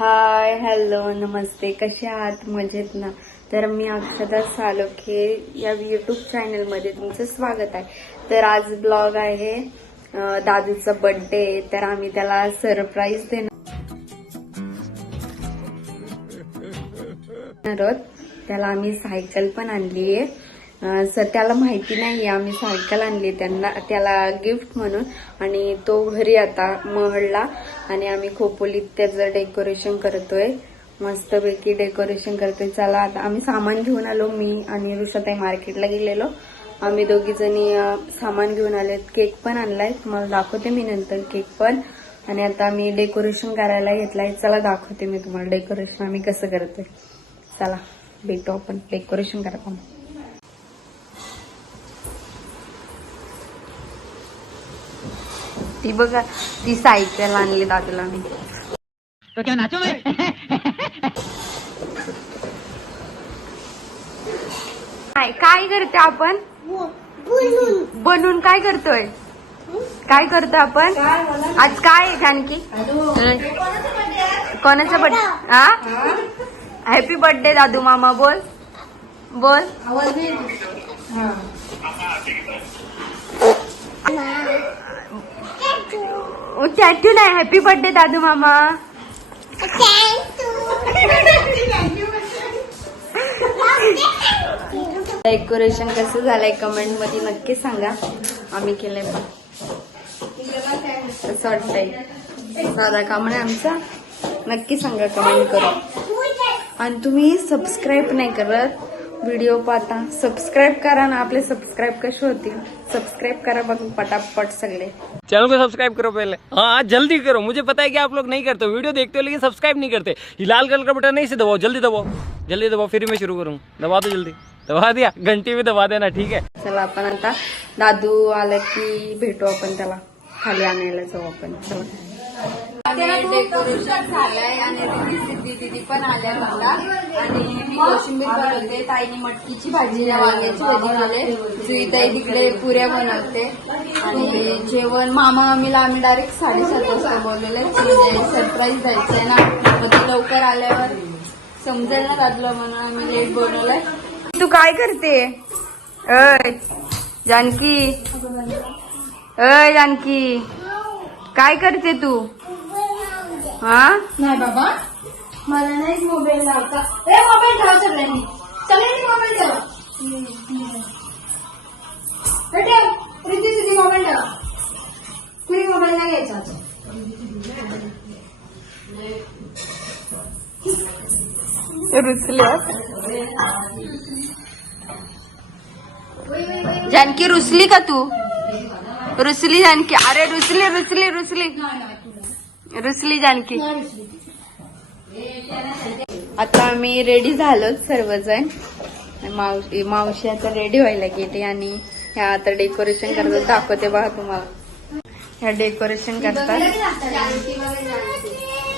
Hi hello नमस्ते, कसे आहात? मजेत ना? तर मी अक्षता सालोखे या यूट्यूब चॅनलमध्ये तुमचं स्वागत आहे. तर आज ब्लॉग आहे दादूचा बर्थडे, तर आम्ही त्याला सरप्राईज देणार आहोत. त्याला आम्ही सायकल पण आणली आहे. त्याला माहिती नाही आम्ही सायकल आणली त्याला गिफ्ट म्हणून. आणि तो घरी आता महडला आणि आम्ही खोपोलीत त्याचं डेकोरेशन करतोय. मस्तपैकी डेकोरेशन करतोय. चला आता आम्ही सामान घेऊन आलो. मी आणि ऋषाताई मार्केटला गेलेलो. आम्ही दोघी जणी सामान घेऊन आले. केक पण आणलाय, तुम्हाला दाखवते मी नंतर केक पण. आणि आता आम्ही डेकोरेशन करायला घेतलाय. चला दाखवते मी तुम्हाला डेकोरेशन आम्ही कसं करतोय. चला भेटू आपण डेकोरेशन करतो. ती बघा, ती सायकल आणली दादूला मी. तो क्या नाचो मैं? काय करते आपण? बनून काय करतोय? काय करतोय आपण आज? काय आहे जानकी? कोणाचा बर्थडे? हा, हॅपी बर्थडे दादू मामा. बोल बोल. टॅटू नाही, हॅपी बर्थडे दादू मामा. डेकोरेशन कसं झालंय कमेंट मध्ये नक्की सांगा. आम्ही केलंय पण कसं वाटतंय? साधा काम नाही आमचा, नक्की सांगा कमेंट करून. आणि तुम्ही सबस्क्राईब नाही करत व्हिडिओ पाहता, सबस्क्राईब करा ना. आपले सबस्क्राईब कसे होतील? सबस्क्राईब करा बघ पटापट सगळे. चैनल को सब्सक्राइब करो पहले, हाँ जल्दी करो. मुझे पता है कि आप लोग नहीं करते, वीडियो देखते हो लेकिन सब्सक्राइब नहीं करते. ये लाल कलर का बटन नहीं से दबाओ, जल्दी दबाओ, जल्दी दबाओ, फिर मैं शुरू करूँ. दबा दो जल्दी. दबा दिया, घंटी भी दबा देना, ठीक है. चला आपण आता दादू आला की भेटू आपण त्याला. खाली आणायला जाऊ आपण. डेकोरेशन झालंय आणि दीदी पण आल्या मला. आणि मी कोशिंबीर बनवते, ताईने मटकीची भाजी, वांग्याची भाजी बनवते, जुईताई तिकडे पुऱ्या बनवते. आणि जेवण आम्ही डायरेक्ट 7:30 वाजता बोललेलं, म्हणजे सरप्राईज द्यायचंय ना. मग ती लवकर आल्यावर समजेल ना दादूला, म्हणून आम्ही लेट बोलवलंय. तू काय करते? अय जानकी, अय जानकी, काय करते तू? हा नाही बाबा, मला नाही मोबाईल लावता. मोबाईल ठेवा सगळ्यांनी, मोबाईल ठेवा. ठेव प्रीती, तुझी मोबाईल ठेवा. तुझी मोबाईल नाही घ्यायचा. जानकी रुसली का तू? रुसली जानकी? अरे रुसली रुसली रुसली रुसली जानकी. आता आम्ही रेडी झालो सर्वजण. मावशी आता रेडी व्हायला गेली आणि ह्या आता डेकोरेशन करतात. दाखवते बघा तुम्हाला. ह्या डेकोरेशन करतात.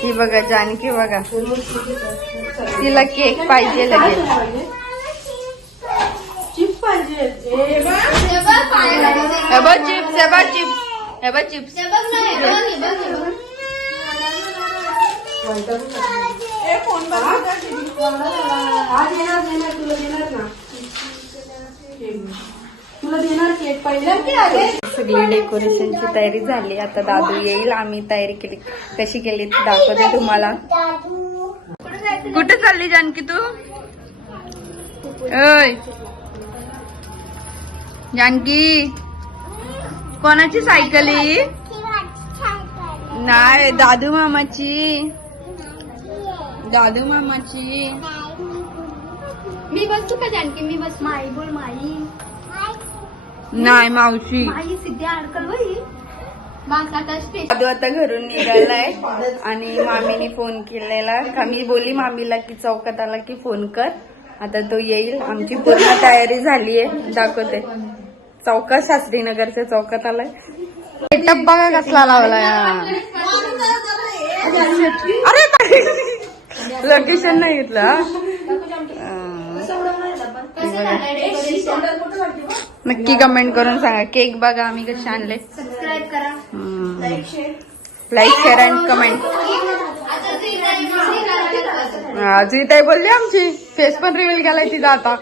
ही बघा जानकी बघा, तिला केक पाहिजे लगेच. चिप्स पाहिजे. चिप्स. तुला देणार केक पहिल्या. सगळी डेकोरेशनची तयारी झाली. आता दादू येईल. आम्ही तयारी केली, कशी केली ती दाखवते तुम्हाला. कुठे चालली जानकी तू? ओय जानकी, कोणाची सायकल आहे? नाही, दादू मामाची. दादू मामाची. मी बसू का जानकी? मी बस. माई बोल. माई नाही, मावशी. माई सिद्ध्या अडकल बाई. दादू आता घरून निघालाय आणि मामीने फोन केलेला का, मी बोलली मामीला की चौकात आला की फोन कर. आता तो येईल. आमची पूर्ण तयारी झालीये, दाखवते. चौकात, शास्त्रीनगरच्या चौकात आलाय. सेटअप बघा कसला लावलाय. अरे लोकेशन नाही घेतलं. नक्की कमेंट करून सांगा. केक बघा आम्ही कसे आणले. सबस्क्राईब करा, लाईक शेअर अँड कमेंट. ताई बोलली आमची फेस पण रिव्हील केलाय तिचा आता.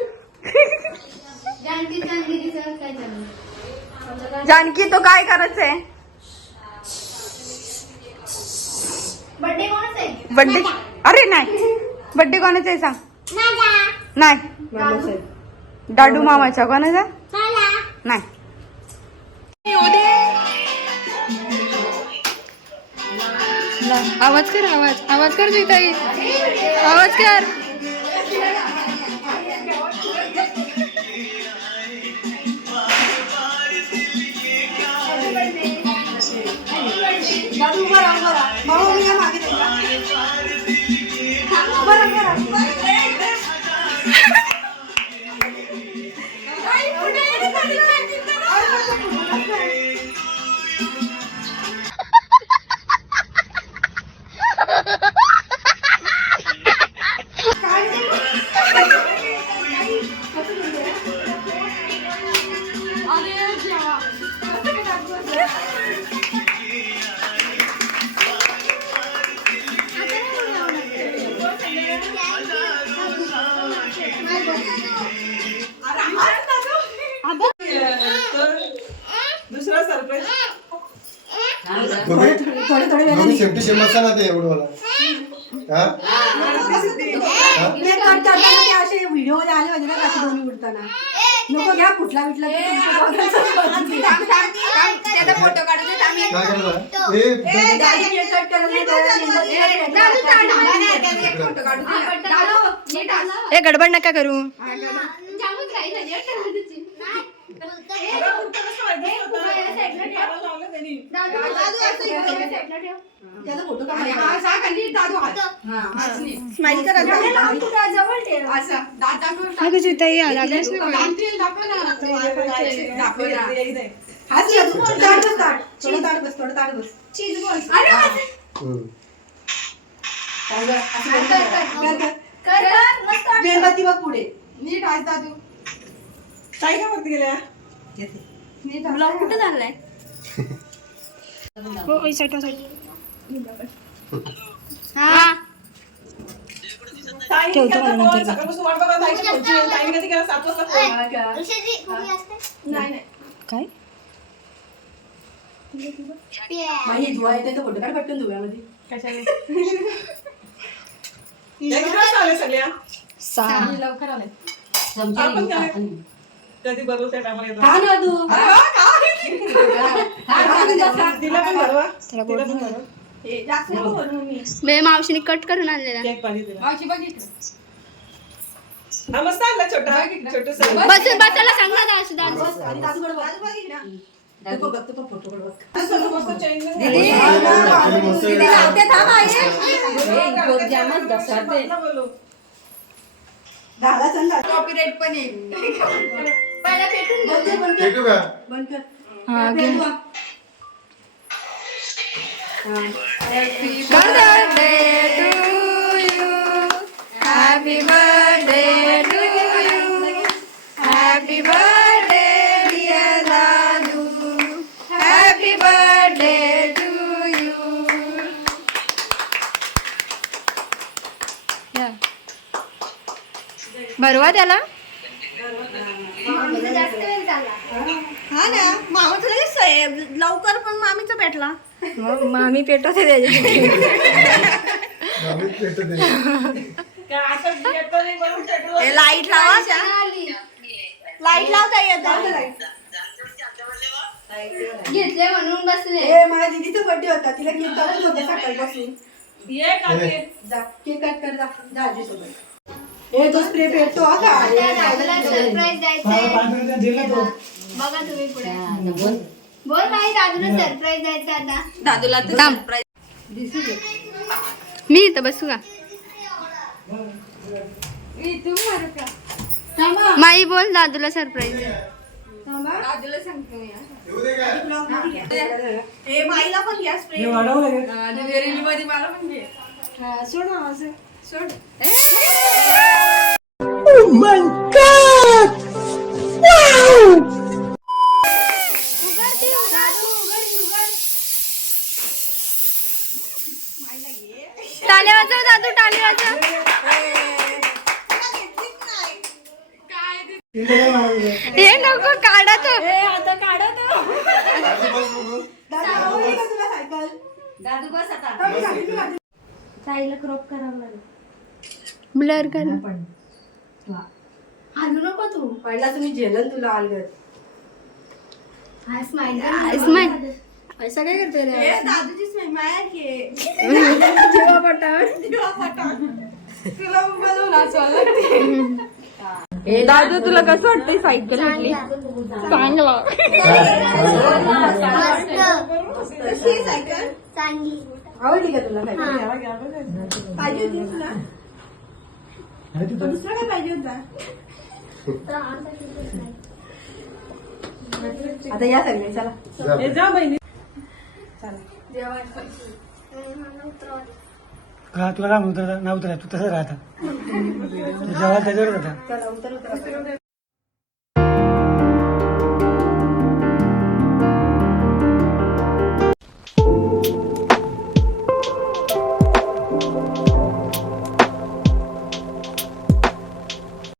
जानकी तो काय करायचंय? बर्थडे कोणाचा आहे? बड्डे? अरे नाही, बड्डे कोणाचा आहे सांग? नाही, डाडू मामाच्या. कोणाचा? नाही. आवाज कर, आवाज कर ताई, आवाज कर. सेफ्टी शेमचा ना ते एवढं मला असे व्हिडिओ मध्ये आले पाहिजे ना असे दोन्ही उडताना. नको घ्या कुठला विटला फोटो काढून काय करता हे गडबड नका करू. त्याचा फोटो स्माइल करा मेणबत्ती बघ पुढे नीट आज दादू काय का वरती गेल्या ब्लॉग कुठे झालाय ठेवतो मला नंतर. काय धुवा येते तर फोटो काढ पटकन धुव्यामध्ये लवकर आले कधी बरोबर त्या टायमाला येतो. हा ना तू मावशीने कट करून आणलेला. केक पाहिजे तिला. मावशी बघितलं हा मस्त आणला छोटा छोटूसा. बसून बसायला सांग ना दासू दादू. आणि दादूकडे बघ ना तो बघ तो फोटो बघ मस्त चेंज कॉपीराइट पण येईल पहिला पेटून घे. भेटू का बंद कर हा घे. Happy birthday to you. Happy birthday dear Dadu. Happy birthday to you. बरोबर त्याला. जास्त वेळ झाला. हा ना मामाचं लगेच लवकर पण मामीचा पेटला मामी पेटवते त्याच्यासाठी. भेटू दे. लाईट लावा लाईट लावता येत घेतले म्हणून बसले. ए माझ्या दीदीचा बर्थडे होता तिला केक कापून होता सकाळपासून ये काकी. जा केक कट कर जा आजी सोबत ए तो स्प्रे पेटतो हा का सरप्राईज द्यायचंय. बघा तुम्ही पुढे. बोल भाई दादूला सरप्राईज द्यायचं आता. दादूला थांब. मी इथं बसू का? माई बोल दादूला सरप्राईज दे. दादूला सांगतो मी. येऊ दे का? ए माईला पण घ्या स्प्रे मध्ये मला पण घे. सोड असं सोड टाळी वाजव दादू, टाळी वाजव. हे नको काढा तो. आता काढा तो. आधी बस बघू. दादा आवडली का तुला सायकल? दादू बस आता थांब, सायकल माझी. साईला क्रॉप करावं लागेल ब्लर कर. हालू नको तू पहिला तुम्ही जेलन तुला अलगद. हा स्माइल स्माइल. असं काय करतोय रे ए, दादूची स्माईल माया घे. जीवा पटावर. दिवा पटा. तुला बनवून हसवायला लागते. दादू तुला कसं वाटतंय सायकल घेतली? चांगला. कशी आहे सायकल? चांगली आवडली का तुला सायकल? पाहिजे होती ना तुला? दुसरं काय पाहिजे होता? आता या सगळे चला. जा. जा बहिणी तुला काय म्हणतो नाव तू तसं राहता जेव्हा त्याच्यावर होता